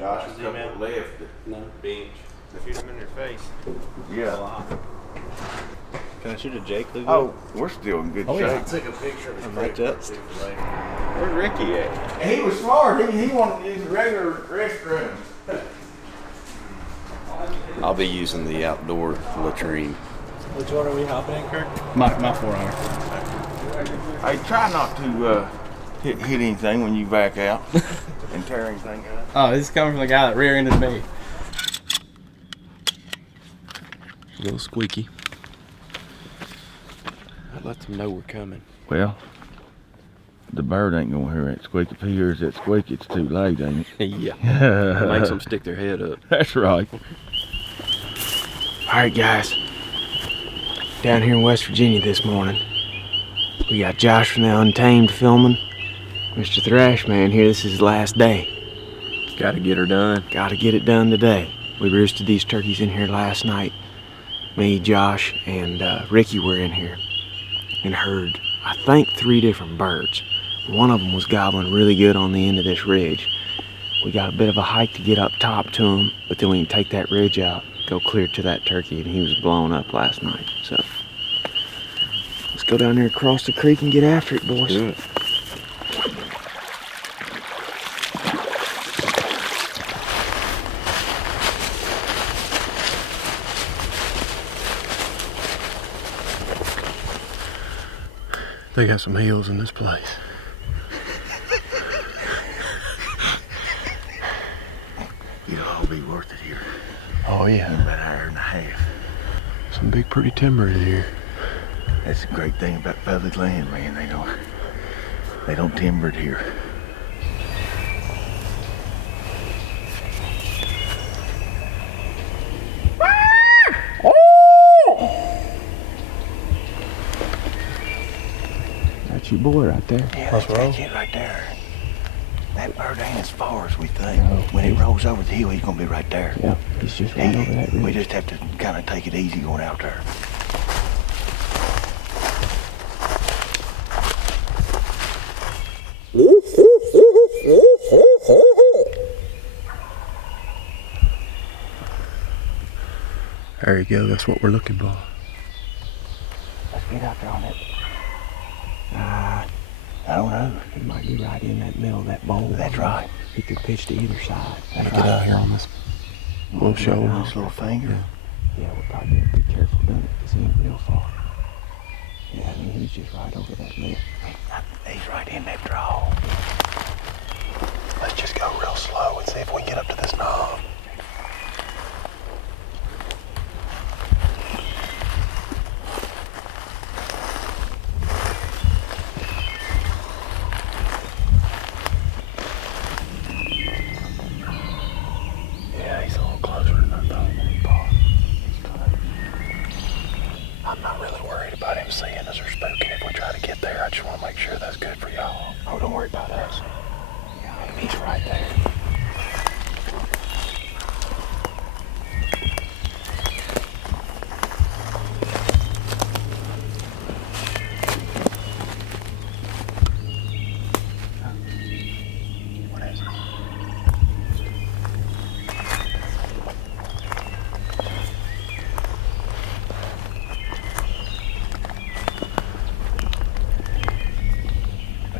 Josh, a couple left. No. Bench. Shoot him in their face. Yeah. Can I shoot a Jake? Oh, we're still in good shape. Yeah. I took a picture of his Right up. Where's Ricky at? He was smart. He wanted to use the regular restroom. I'll be using the outdoor latrine. Which one are we hopping in, Kirk? My 400. Hey, try not to hit anything when you back out and tear anything up. Oh, this is coming from the guy that rear-ended me. A little squeaky. That lets them know we're coming. Well, the bird ain't gonna hear that squeak. If he hears that squeak, it's too late, ain't it? Yeah. It makes them stick their head up. That's right. All right, guys. Down here in West Virginia this morning, we got Josh from the Untamed filming. Mr. Thrash Man here, this is his last day. Gotta get her done. Gotta get it done today. We roosted these turkeys in here last night. Me, Josh, and Ricky were in here and heard, I think, 3 different birds. One of them was gobbling really good on the end of this ridge. We got a bit of a hike to get up top to him, but then we can take that ridge out, go clear to that turkey, and he was blown up last night. So let's go down there across the creek and get after it, boys. Do it. They got some hills in this place. It'll all be worth it here. Oh yeah. In about an hour and a half. Some big pretty timber in here. That's the great thing about public land, man. They don't timber it here. That's your boy right there. Yeah, that's it right there. That bird ain't as far as we think. No. When he rolls over the hill, he's gonna be right there. Yeah, he's just right over that ridge. We just have to kind of take it easy going out there. There you go, that's what we're looking for. Let's get out there on it. I don't know. He might be right in that middle of that bowl. That's right. He could pitch to either side. That's Get out here on this little shoulder. On his little finger. Yeah, we'll probably have to be careful doing it because he ain't real far. Yeah, I mean, he's just right over that middle. He's right in that draw. Let's just go real slow and see if we can get up to this knob. Yeah, he's a little closer than I thought. I'm not really worried about him seeing us or spooking if we try to get there. I just want to make sure that's good for y'all. Oh, don't worry about us. Yeah, he's right there. What is it?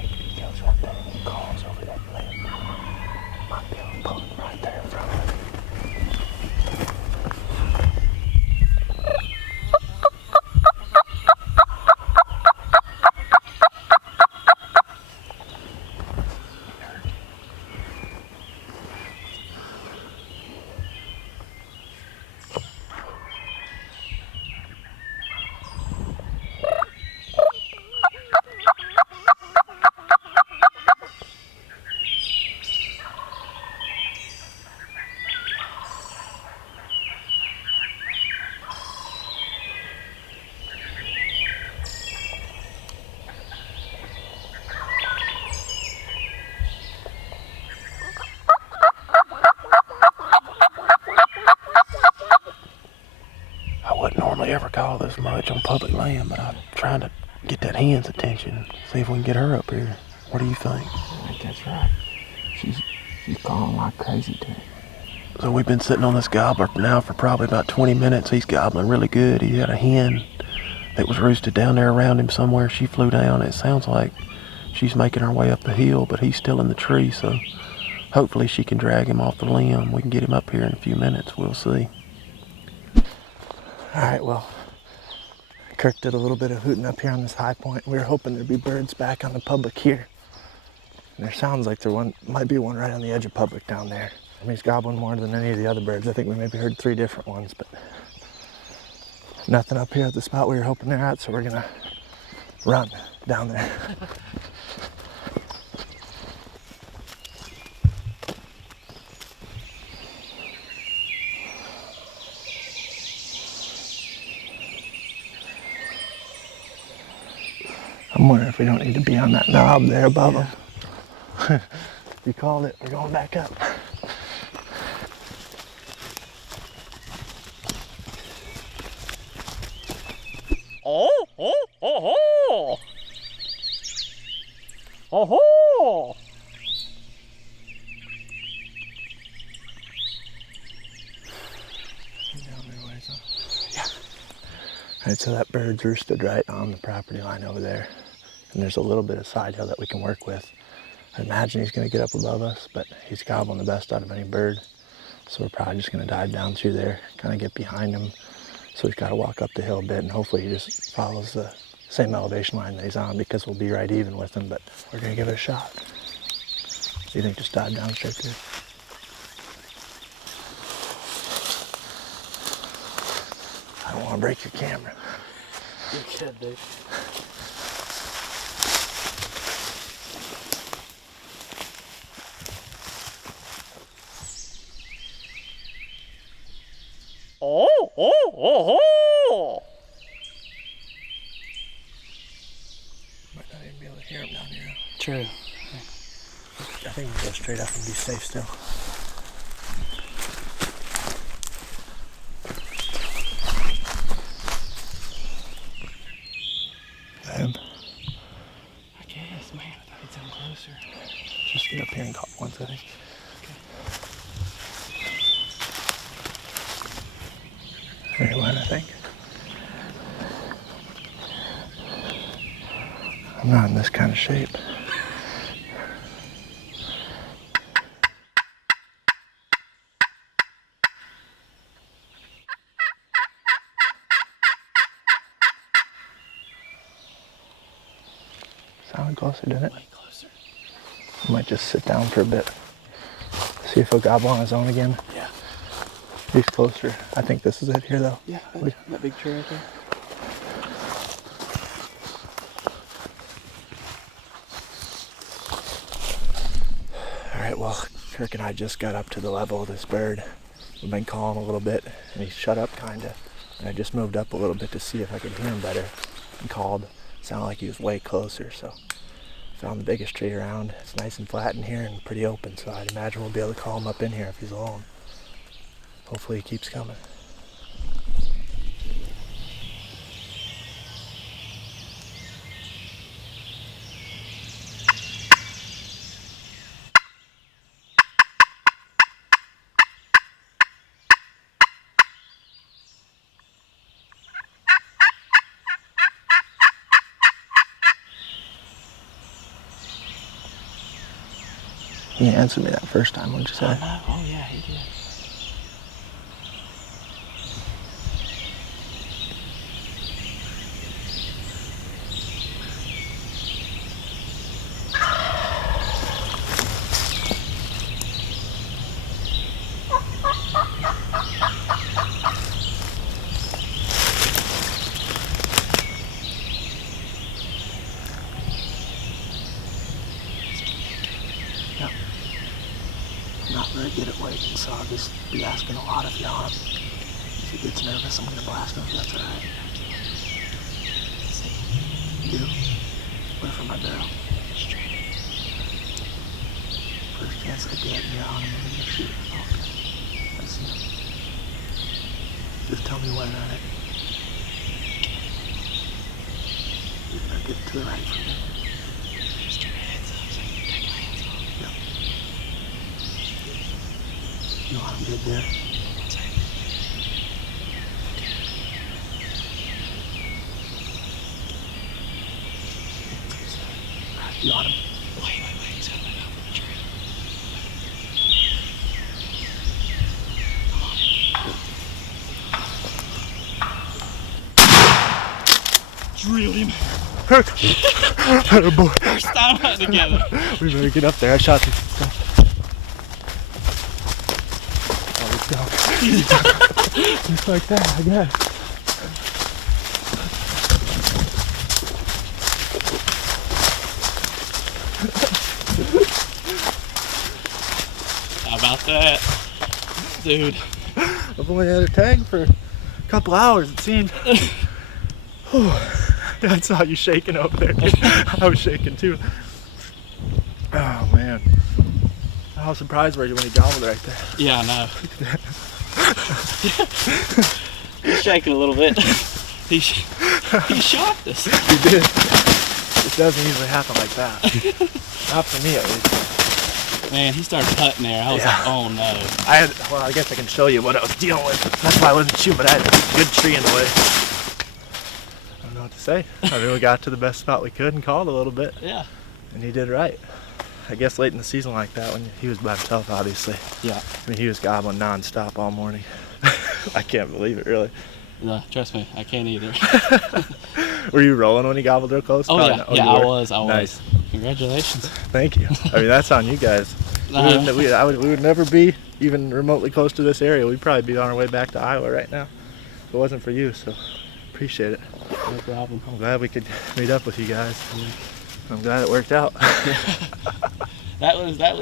He goes right there and calls over that limb. Might be able to pull him right there in front of him. I wouldn't normally ever call this much on public land, but I'm trying to get that hen's attention, see if we can get her up here. What do you think? I think that's right. She's calling like crazy to him. So we've been sitting on this gobbler now for probably about 20 minutes. He's gobbling really good. He had a hen that was roosted down there around him somewhere. She flew down. It sounds like she's making her way up the hill, but he's still in the tree, so hopefully she can drag him off the limb. We can get him up here in a few minutes. We'll see. All right, well, Kirk did a little bit of hooting up here on this high point. We were hoping there'd be birds back on the public here. And there sounds like there might be one right on the edge of public down there. I mean, he's gobbling more than any of the other birds. I think we maybe heard 3 different ones, but nothing up here at the spot we were hoping they're at, so we're gonna run down there. I'm wondering if we don't need to be on that knob there above them. You called it. We're going back up. Oh, oh, oh, oh. Oh, oh. Yeah. Alright, so that bird's roosted right on the property line over there. And there's a little bit of side hill that we can work with. I imagine he's going to get up above us, but he's gobbling the best out of any bird. So we're probably just going to dive down through there, kind of get behind him. So he's got to walk up the hill a bit, and hopefully he just follows the same elevation line that he's on, because we'll be right even with him, but we're going to give it a shot. So you think just dive down straight through? I don't want to break your camera. You're good, dude. Oh, oh, oh, oh. Might not even be able to hear him down here. True. I think we can go straight up and be safe still. Him. I guess, man. I thought he'd sound closer. Just get up here and call once, I think. There he went, I think. I'm not in this kind of shape. Sounded closer, didn't it? Way closer. I might just sit down for a bit. See if he'll gobble on his own again. Yeah. He's closer. I think this is it here, though. Yeah, that big tree right there. All right, well, Kirk and I just got up to the level of this bird. We've been calling a little bit, and he shut up, kinda. And I just moved up a little bit to see if I could hear him better, and called. Sounded like he was way closer, so found the biggest tree around. It's nice and flat in here and pretty open, so I'd imagine we'll be able to call him up in here if he's alone. Hopefully he keeps coming. He answered me that first time, what'd you say? Oh, yeah, he did. Not very good at waiting, so I'll just be asking a lot if you want him. If he gets nervous, I'm gonna blast him if that's alright. You? Where for my barrel? First chance I get, you're on him, I'm gonna shoot. Okay. I see him. Just tell me when on it. You better get to the right for me. Just turn your heads up so I can take my hands off. You want him Good deal. You on him? Wait. He's coming up from the tree. Drilled him. Kirk! Oh boy. First time hunting together. We better get up there. I shot you. Oh, let's go. Just like that, I guess. How about that? Dude. I've only had a tag for a couple hours, it seemed. Whew. Yeah, I saw you shaking over there. I was shaking too. Oh man. How surprised were you when he gobbled right there? Yeah, I know. He's shaking a little bit. He shocked us. He did. It doesn't usually happen like that. Not for me at least. Man, he started putting there. I was like, oh no. I guess I can show you what I was dealing with. That's why I wasn't shooting, but I had a good tree in the way. I don't know what to say. I really got to the best spot we could and called a little bit. Yeah. And he did right. I guess late in the season like that, when he was by himself, obviously. Yeah. I mean, he was gobbling non-stop all morning. I can't believe it, really. No, trust me, I can't either. Were you rolling when he gobbled real close? Oh, Probably yeah. not. Oh, Yeah, you I were? was. Nice. Congratulations. Thank you. I mean, that's on you guys. We would never be even remotely close to this area. We'd probably be on our way back to Iowa right now if it wasn't for you, so appreciate it. No problem. I'm glad we could meet up with you guys. I'm glad it worked out. That was, I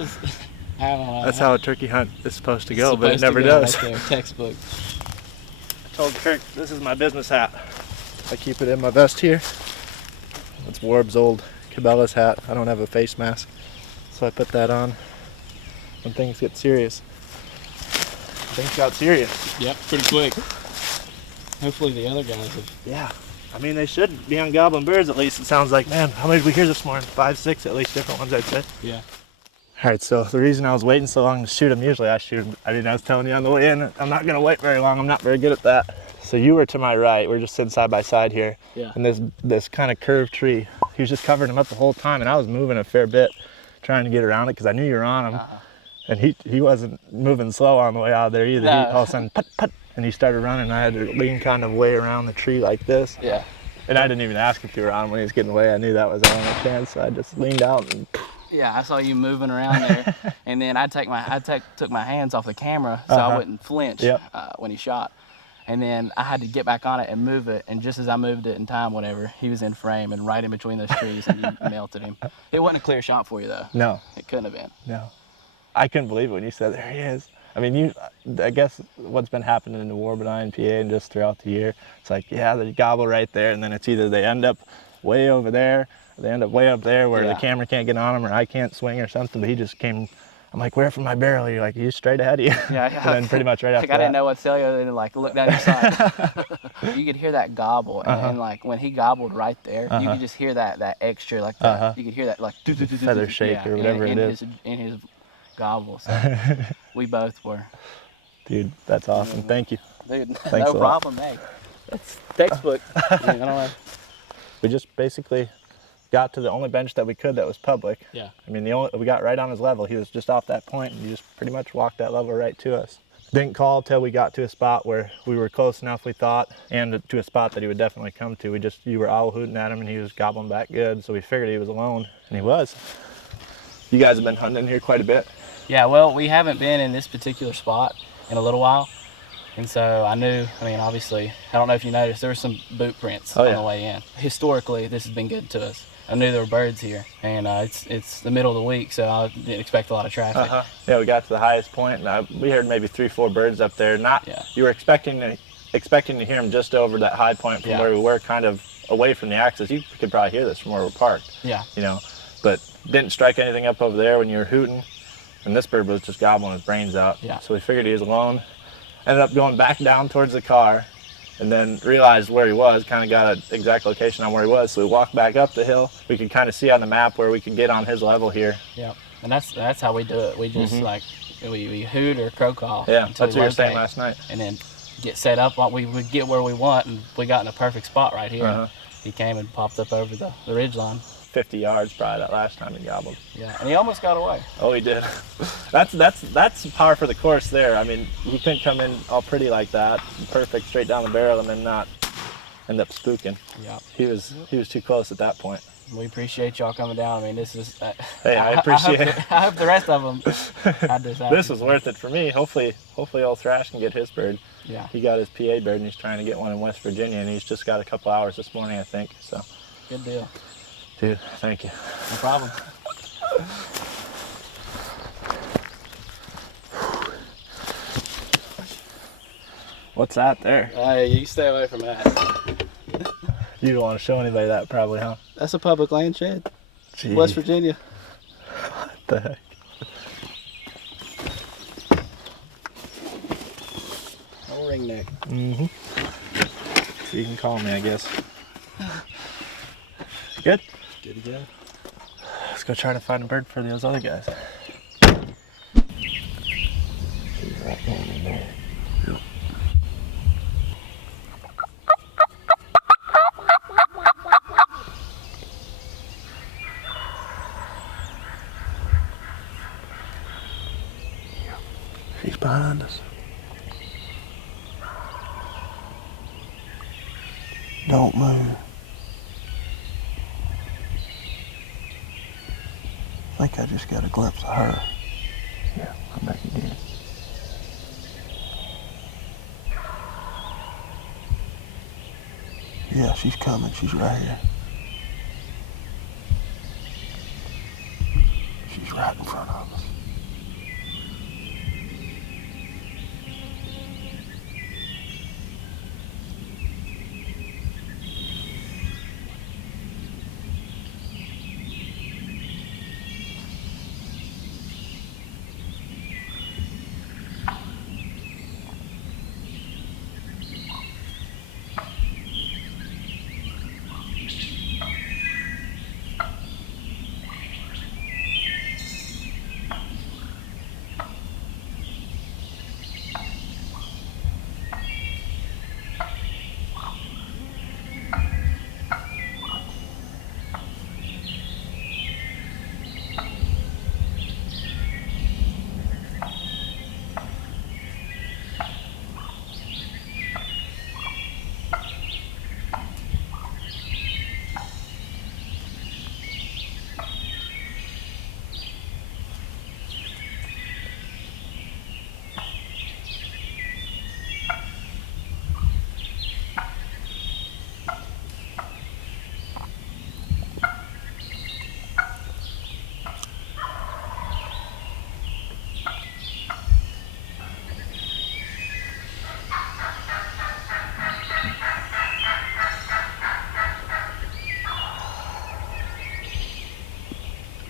don't know. That's how a turkey hunt is supposed to go, but it Supposed to never go does. Right there, textbook. I told Kirk, this is my business hat. I keep it in my vest here. It's Warb's old Cabela's hat. I don't have a face mask, so I put that on when things get serious. Things got serious. Yep, pretty quick. Hopefully the other guys have. Yeah. I mean, they should be on gobbling birds at least. It sounds like, man, how many did we hear this morning? 5, 6 at least, different ones I'd say. Yeah. All right, so the reason I was waiting so long to shoot them, usually I shoot them. I was telling you on the way in, I'm not gonna wait very long. I'm not very good at that. So you were to my right. We're just sitting side by side here. Yeah. And this kind of curved tree, he was just covering him up the whole time, and I was moving a fair bit, trying to get around it because I knew you were on him. And he wasn't moving slow on the way out there either. No. He all of a sudden, put, and he started running, and I had to lean kind of way around the tree like this. Yeah. And I didn't even ask if you were on when he was getting away. I knew that was our only chance, so I just leaned out and. Yeah, I saw you moving around there, and then I took my hands off the camera so I wouldn't flinch when he shot, and then I had to get back on it and move it. And just as I moved it in time, whatever, he was in frame and right in between those trees, and you melted him. It wasn't a clear shot for you though. No. It couldn't have been. No. I couldn't believe it when you said, there he is. I mean, I guess what's been happening in the Warbin and PA and just throughout the year, it's like, yeah, they gobble right there, and then it's either they end up way over there, or they end up way up there where the camera can't get on them, or I can't swing or something, but he just came. I'm like, where from my barrel? You're like, he's straight ahead of you. Yeah. And then pretty much right after I didn't know what to tell you, and like look down your side. You could hear that gobble, and like when he gobbled right there, you could just hear that extra, like you could hear that like feather shake or whatever it is in his gobble. So we both were. Dude, that's awesome. Thank you. Dude, Thanks no a lot. problem, hey. It's textbook. I don't know. We just basically got to the only bench that we could that was public. Yeah. I mean, we got right on his level. He was just off that point, and you just pretty much walked that level right to us. Didn't call till we got to a spot where we were close enough, we thought, and to a spot that he would definitely come to. You were owl hooting at him, and he was gobbling back good, so we figured he was alone, and he was. You guys have been hunting here quite a bit. Yeah, well, we haven't been in this particular spot in a little while. And so I knew, obviously, I don't know if you noticed, there were some boot prints on the way in. Historically, this has been good to us. I knew there were birds here, and it's the middle of the week, so I didn't expect a lot of traffic. Yeah, we got to the highest point, and we heard maybe 3 or 4 birds up there. You were expecting to hear them just over that high point from where we were, kind of away from the axis. You could probably hear this from where we're parked. Yeah. But didn't strike anything up over there when you were hooting, and this bird was just gobbling his brains out. Yeah. So we figured he was alone. Ended up going back down towards the car, and then realized where he was, kind of got an exact location on where he was. So we walked back up the hill. We could kind of see on the map where we could get on his level here. Yeah. And that's how we do it. We just like we hoot or crow call. Yeah, until that's we what you were saying locate, last night. and then get set up. We would get where we want, and we got in a perfect spot right here. He came and popped up over the ridge line. 50 yards probably that last time he gobbled. Yeah, and he almost got away. Oh, he did. That's par for the course there. I mean, he couldn't come in all pretty like that, perfect straight down the barrel, and then not end up spooking. Yeah, he was too close at that point. We appreciate y'all coming down. I mean, this is. Hey, I appreciate it. I hope the rest of them had this happen. This was worth it for me. Hopefully old Thrash can get his bird. Yeah. He got his PA bird, and he's trying to get one in West Virginia, and he's just got a couple hours this morning, I think. So. Good deal. Dude, thank you. No problem. What's that there? Hey, you stay away from that. You don't want to show anybody that probably, huh? That's a public land shed. Jeez. West Virginia. What the heck? No ringneck. Mm-hmm. So you can call me, I guess. Good? Good to go. Let's go try to find a bird for those other guys. She's behind us. Don't move. I think I just got a glimpse of her. Yeah, I bet you did. Yeah, she's coming. She's right here. She's right in front of us.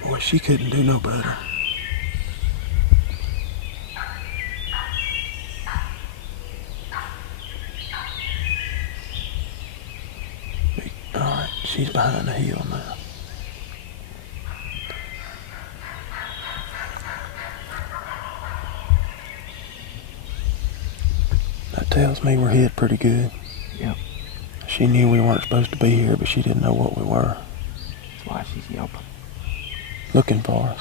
Boy, she couldn't do no better. Alright, she's behind the hill now. That tells me we're hit pretty good. Yep. She knew we weren't supposed to be here, but she didn't know what we were. That's why she's yelping. Looking for us.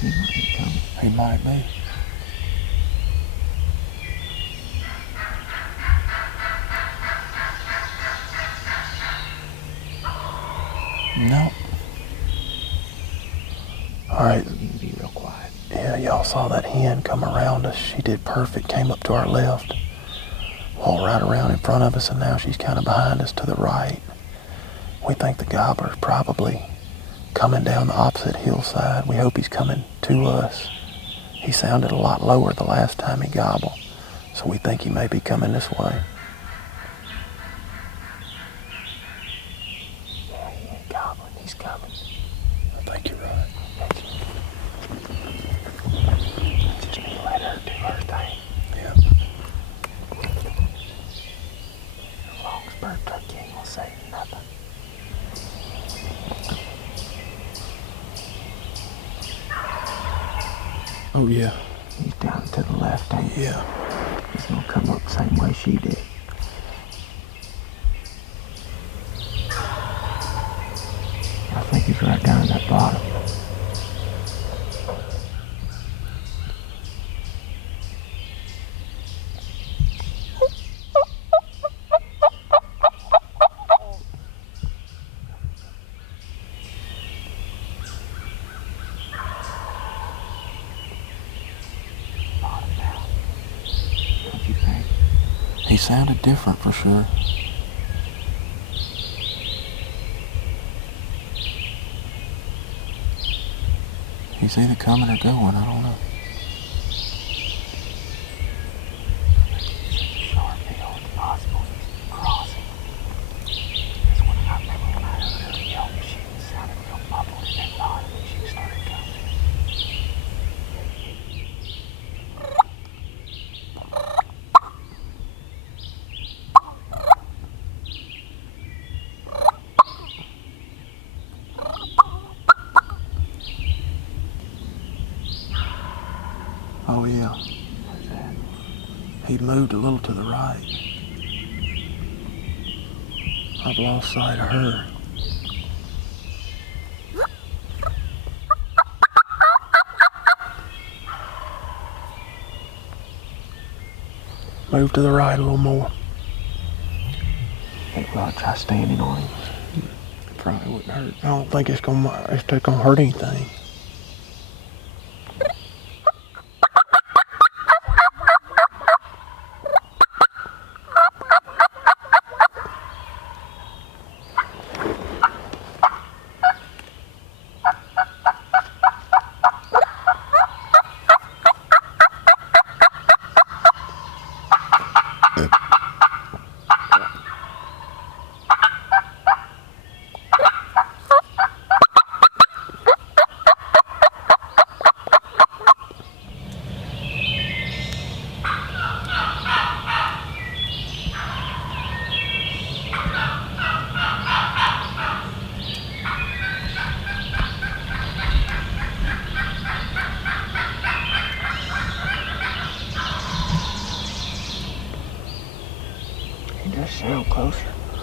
He might be coming. He might be. Nope. Alright. You can be real quiet. Yeah, y'all saw that hen come around us. She did perfect. Came up to our left. Walked right around in front of us, and now she's kind of behind us to the right. We think the gobbler's probably coming down the opposite hillside. We hope he's coming to us. He sounded a lot lower the last time he gobbled, so we think he may be coming this way. Yeah, he ain't gobbling. He's coming. I think you're right. Just need to let her do her thing. Yeah. As long as bird turkey ain't gonna say nothing. Oh, yeah. He's down to the left, ain't he? Yeah. He's gonna come up the same way she did. I think he's right down at that bottom. What you think? He sounded different for sure. He's either coming or going, I don't know. Sharp hill, it's possible he's crossing. That's when I remember when I heard her yell, she sounded real muffled in that bottom when she started coming. Oh, yeah. He moved a little to the right. I've lost sight of her. Move to the right a little more. I think we ought to try standing on him. Probably wouldn't hurt. I don't think it's gonna hurt anything. He does sound closer.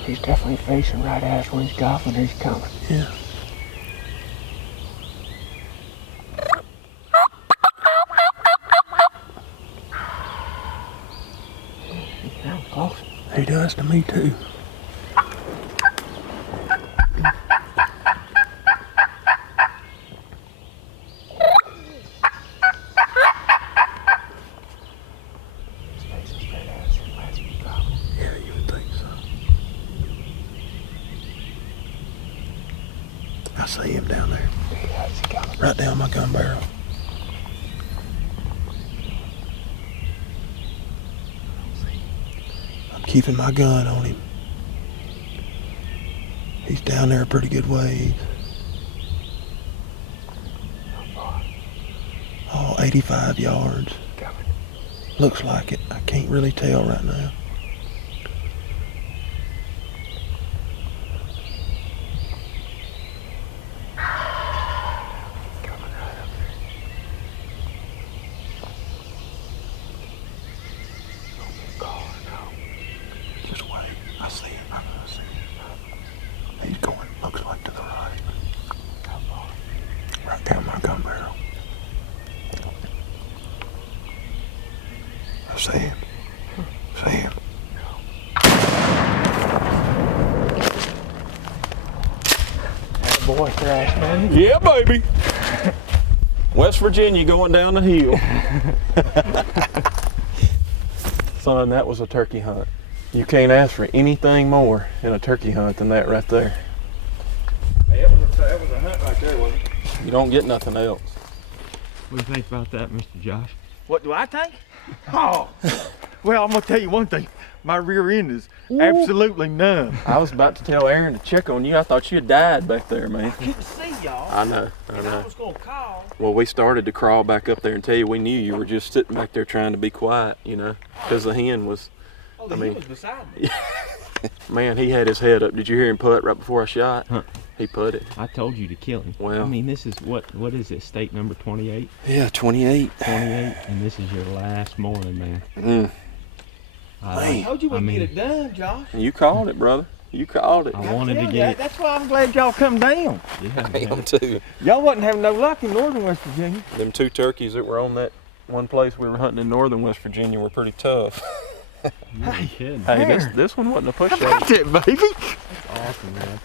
He's definitely facing right at us when he's coughing or he's coming. Yeah. He sounds closer. He does to me too. He's facing straight at us and last week coughing. Yeah, you would think so. I see him down there. Yeah, he's coming. Right down my gun barrel. I'm keeping my gun on him. He's down there a pretty good ways. Oh, 85 yards. Coming. Looks like it. I can't really tell right now. Coming right up there. Don't be a car, no. Just wait. I see him. I see him. He's going, looks like to the right. How far? Right down my gun barrel. I see him. See him. That boy Thrash, man. Yeah, baby. West Virginia going down the hill. Son, that was a turkey hunt. You can't ask for anything more in a turkey hunt than that right there. Hey, that was a hunt right there, wasn't it? You don't get nothing else. What do you think about that, Mr. Josh? What do I think? Oh, well, I'm gonna tell you one thing. My rear end is absolutely numb. I was about to tell Aaron to check on you. I thought you had died back there, man. Couldn't see y'all. I know. And I was gonna call. Well, we started to crawl back up there and tell you we knew you were just sitting back there trying to be quiet, you know, because the hen was, Oh, he was beside me. man, he had his head up. Did you hear him putt right before I shot? Huh. He put it. I told you to kill him. Well, I mean, this is what is it? State number 28. Yeah, 28. 28, and this is your last morning, man. I told you we'd get it done, Josh. You called it, brother. You called it. I wanted to get it. That's why I'm glad y'all come down. Yeah, I am too. Y'all wasn't having no luck in northern West Virginia. Them 2 turkeys that were on that one place we were hunting in northern West Virginia were pretty tough. Hey, this one wasn't a push shot. That's it, baby. That's awesome, man.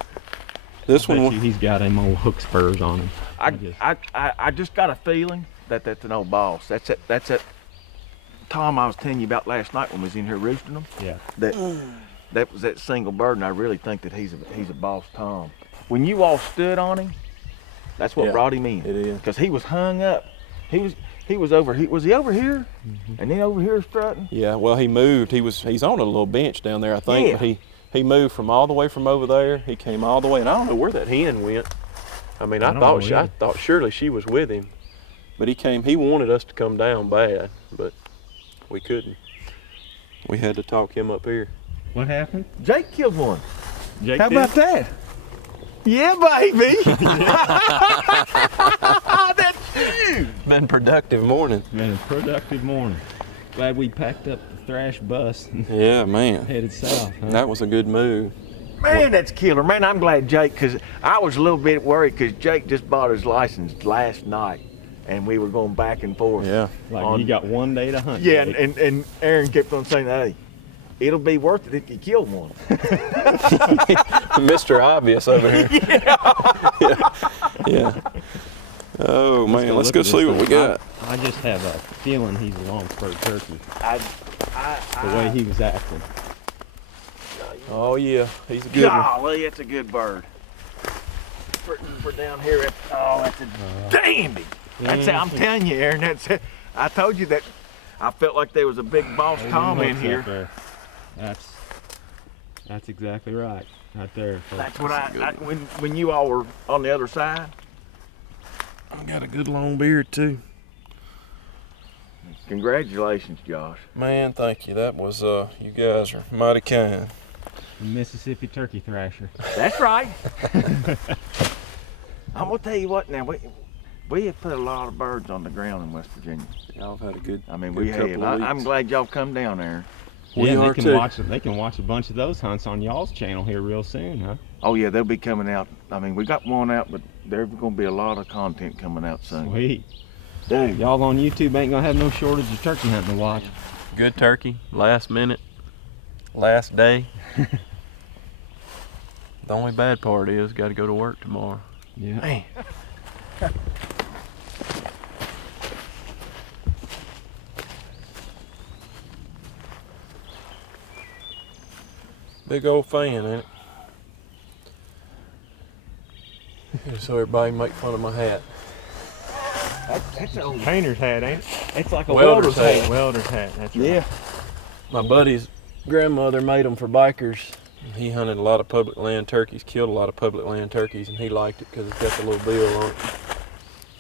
This one, he's got them old hook spurs on him. I just got a feeling that that's an old boss. That's that Tom I was telling you about last night when we was in here roosting them. Yeah. That was that single bird, and I really think that he's a boss Tom. When you all stood on him, that's what brought him in. It is. Because he was hung up. He was over here. Was he over here? And then over here strutting? Yeah, well, he moved. He's on a little bench down there, I think. Yeah. But he moved from all the way from over there. He came all the way, and I don't know where that hen went. I mean, I thought surely she was with him. But he wanted us to come down bad, but we couldn't. We had to talk him up here. What happened? Jake killed one. Jake How about that? Yeah, baby. That's you. Been a productive morning. Been a productive morning. Glad we packed up the Thrash bus and Yeah, man. headed south. Huh? That was a good move. Man, that's killer. Man, I'm glad Jake, because I was a little bit worried because Jake just bought his license last night and we were going back and forth. Yeah. Like you got one day to hunt. Yeah, Jake. and Aaron kept on saying, hey, it'll be worth it if you kill one. Mr. Obvious over here. Yeah. Oh, man. Let's go see what we got. I just have a feeling he's a long-spurred turkey. The way he was acting. Oh, yeah. He's a good one. Golly, that's a good bird. For down here, that's a dandy. That's I'm telling you, Aaron, I told you that I felt like there was a big boss Tom in here. That's exactly right there. That's what when you all were on the other side. I got a good long beard, too. Congratulations, Josh. Man, thank you. That was, you guys are mighty kind. Mississippi turkey thrasher. That's right. I'm gonna tell you what now. We have put a lot of birds on the ground in West Virginia. Y'all have had a good. I mean, good we have. couple of I'm weeks. glad y'all come down there. Yeah, We they are can too. watch. They can watch a bunch of those hunts on y'all's channel here real soon, huh? Oh yeah, they'll be coming out. I mean, we got one out, but there's gonna be a lot of content coming out soon. Sweet. Dude, Y'all on YouTube ain't gonna have no shortage of turkey hunting to watch. Good turkey. Last minute. Last day. The only bad part is got to go to work tomorrow. Yeah. man. Big old fan, ain't it? Just so everybody make fun of my hat. That's an old. Painter's hat, ain't it? It's like a Welder's welder's hat. hat. Welder's hat, that's right. Yeah. My buddy's grandmother made them for bikers. He hunted a lot of public land turkeys, killed a lot of public land turkeys, and he liked it because it's got the little bill on it.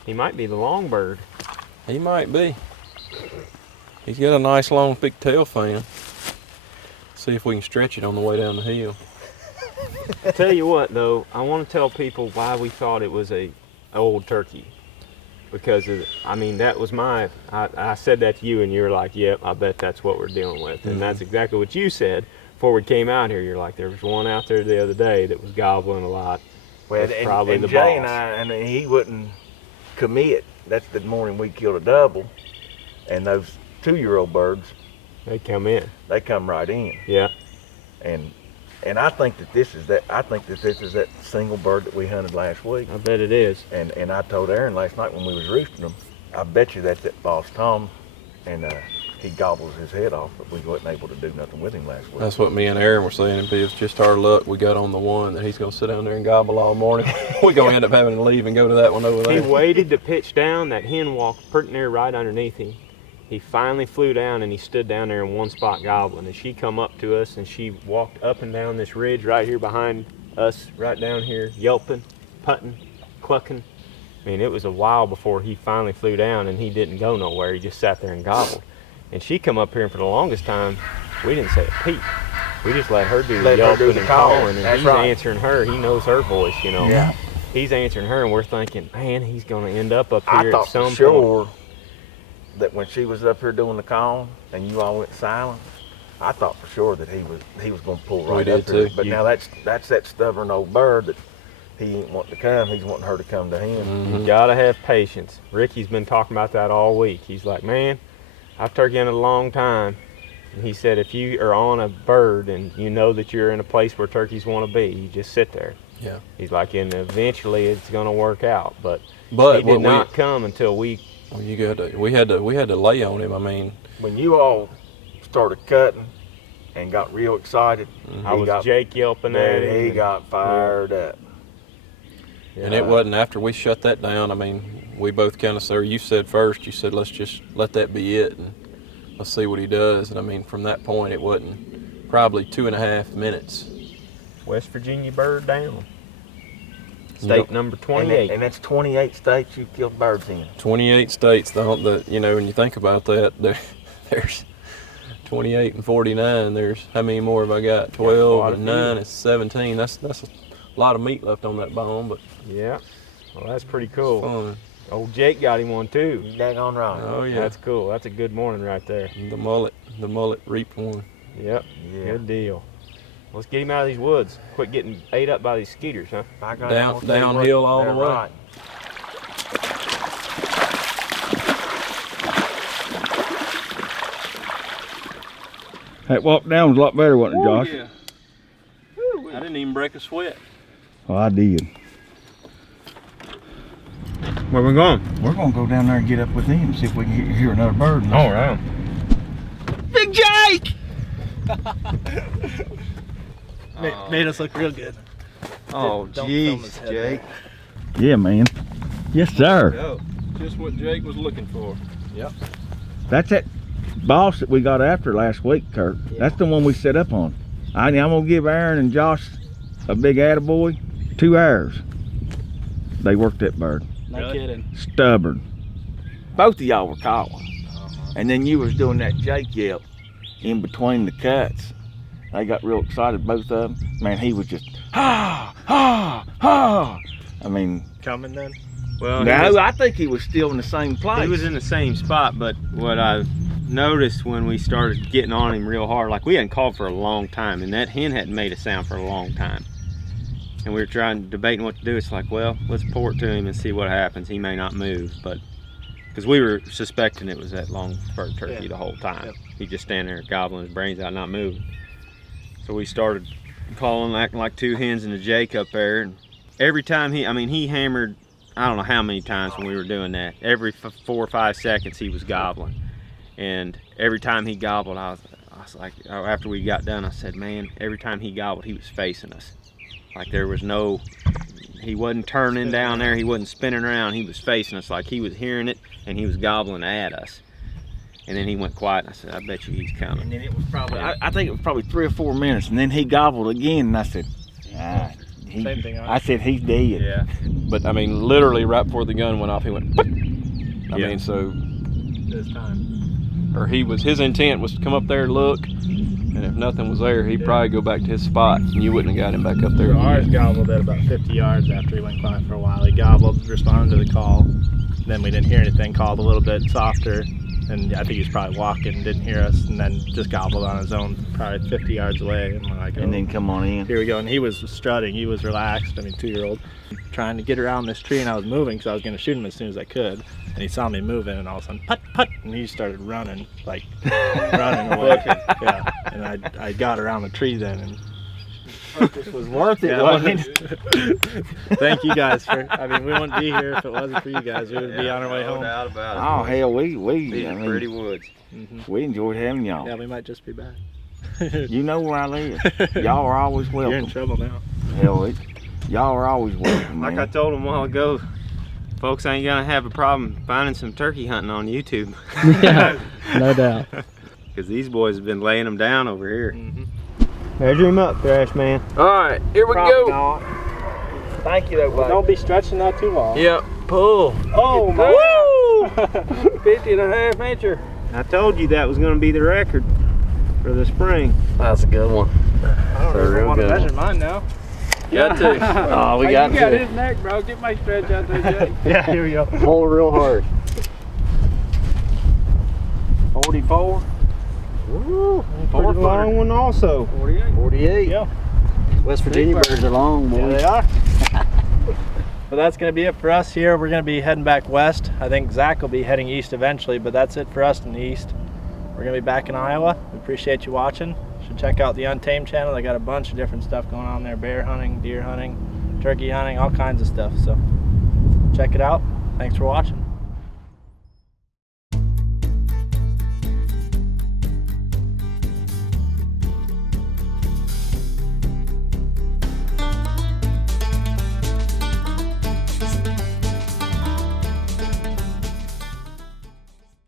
He might be the long bird. He might be. He's got a nice long thick tail fan. See if we can stretch it on the way down the hill. Tell you what though, I want to tell people why we thought it was a old turkey. Because I mean, that was I said that to you and you were like, yep, I bet that's what we're dealing with. And that's exactly what you said before we came out here. You're like, there was one out there the other day that was gobbling a lot. Well, That's probably the Jay boss. and he wouldn't commit. That's the morning we killed a double, and those 2-year-old birds, They come in. they come right in. Yeah. And I think that this is that. I think that this is that single bird that we hunted last week. I bet it is. And I told Aaron last night when we was roosting them, I bet you that's that boss Tom, and he gobbles his head off, but we wasn't able to do nothing with him last week. That's what me and Aaron were saying. If it's just our luck, we got on the one that he's gonna sit down there and gobble all morning. We're gonna end up having to leave and go to that one over He there. waited to pitch down. That hen walked pretty near right underneath him. He finally flew down and he stood down there in one spot gobbling. And she come up to us and she walked up and down this ridge right here behind us, right down here, yelping, putting, clucking. I mean, it was a while before he finally flew down and he didn't go nowhere. He just sat there and gobbled. And she come up here and for the longest time, we didn't say a peep. We just let her do the Let her do yelping the and calling. calling, and That's he's right. answering her. He knows her voice, you know. Yeah. He's answering her, and we're thinking, man, he's going to end up here I at thought some for point. sure that when she was up here doing the calling and you all went silent, I thought for sure that he was going to pull right did up here. too. But now that's that stubborn old bird that he ain't wanting to come. He's wanting her to come to him. You gotta have patience. Ricky's been talking about that all week. He's like, man, I've turkey hunted a long time. And he said, if you are on a bird and you know that you're in a place where turkeys want to be, you just sit there. Yeah. He's like, and eventually it's gonna work out. But he But did not come until we. we had to lay on him. I mean, When you all started cutting and got real excited, I was Jake yelping at him. he and- got fired up. and it wasn't after we shut that down. I mean, we both kind of said, you said first, you said, let's just let that be it and let's see what he does. And I mean, from that point, it wasn't probably 2.5 minutes. West Virginia bird down. State number 28. And that's 28 states you've killed birds in. 28 states, you know, when you think about that, there's 28 and 49. There's, how many more have I got? 12 and 9 is 17. That's a lot of meat left on that bone, but Yeah. Well, that's pretty cool. fun. Old Jake got him one too. You daggone right. Oh yeah, That's cool. That's a good morning right there. the mullet reaped one. Yep. Yeah. Good deal. Let's get him out of these woods. Quit getting ate up by these skeeters, huh? By God, Down- I'm gonna tell you downhill what, all the they're way. right. That walk down was a lot better, wasn't it, Josh? Yeah. I didn't even break a sweat. Oh, I did. Where we going? We're gonna go down there and get up with him and see if we can hear another bird. All right. Big Jake! Made us look real good. Oh, Don't film his jeez, head Jake. Yeah, man. Yes, sir. Go. Just what Jake was looking for. That's that boss that we got after last week, Kirk. That's the one we set up on. I'm gonna give Aaron and Josh a big attaboy. 2 hours. They worked that bird. No kidding. Stubborn. Both of y'all were calling. And then you was doing that Jake yelp in between the cuts. They got real excited, both of them. Man, he was just, ha, ha, ha. I mean, Coming then? Well, no, I think he was still in the same place. he was in the same spot, but what I noticed when we started getting on him real hard, like we hadn't called for a long time, and that hen hadn't made a sound for a long time. And we were debating what to do. It's like, well, let's pour it to him and see what happens. He may not move, but because we were suspecting it was that long-furred turkey the whole time. Yep. He just standing there gobbling his brains out, not moving. So we started calling, acting like 2 hens and a Jake up there. And every time he hammered, I don't know how many times when we were doing that. Every 4 or 5 seconds he was gobbling. And every time he gobbled, I was like, after we got done, I said, man, every time he gobbled, he was facing us. Like there was no, he wasn't turning down there, he wasn't spinning around, he was facing us like he was hearing it and he was gobbling at us. And then he went quiet and I said, I bet you he's coming. And then it was probably, I think it was probably 3 or 4 minutes. And then he gobbled again and I said, Same thing. I said, he's dead. Yeah. But I mean, literally right before the gun went off, he went. Put! I Yeah. mean, so, This time. or his intent was to come up there and look, and if nothing was there, he'd probably go back to his spot, and you wouldn't have got him back up there. So ours again. gobbled at about 50 yards after he went quiet for a while. He gobbled, responded to the call. Then we didn't hear anything, called a little bit softer. And I think he was probably walking, didn't hear us, and then just gobbled on his own, probably 50 yards away. And we're like, And then come on in. here we go. And he was strutting, he was relaxed. I mean, 2-year-old. Trying to get around this tree, and I was moving, so I was going to shoot him as soon as I could. And he saw me moving, and all of a sudden, put, put, and he started running, like running away. Yeah, and I got around the tree then, and This was worth it, yeah, wasn't it? thank you guys for. I mean, we wouldn't be here if it wasn't for you guys. We would be on our way home. No doubt about it. Oh, hell, we These I are mean, pretty woods. we enjoyed having y'all. Yeah, we might just be back. You know where I live. Y'all are always You're in welcome. trouble now. Hell, y'all are always welcome, man. Like I told him a while ago, folks ain't gonna have a problem finding some turkey hunting on YouTube. Yeah, no doubt. Because these boys have been laying them down over here. Measure him up, Thrash man. All right, here we Probably go. not. Thank you, though, buddy. Don't be stretching that too long. Yep, pull. Oh my! Woo! 50.5 incher. I told you that was gonna be the record for the spring. That's a good one. I don't even want to measure mine now. Got to. Oh, we got you got to. his neck, bro. Get my stretch out there, Jay. Yeah, here we go. Hold real hard. 44. Ooh, Four pretty long one also. 48. 48. Yeah. West Virginia birds are long, boys. Yeah, they are. But that's going to be it for us here. We're going to be heading back west. I think Zach will be heading east eventually, but that's it for us in the east. We're going to be back in Iowa. We appreciate you watching. You should check out the Untamed channel. They got a bunch of different stuff going on there. Bear hunting, deer hunting, turkey hunting, all kinds of stuff. So check it out. Thanks for watching.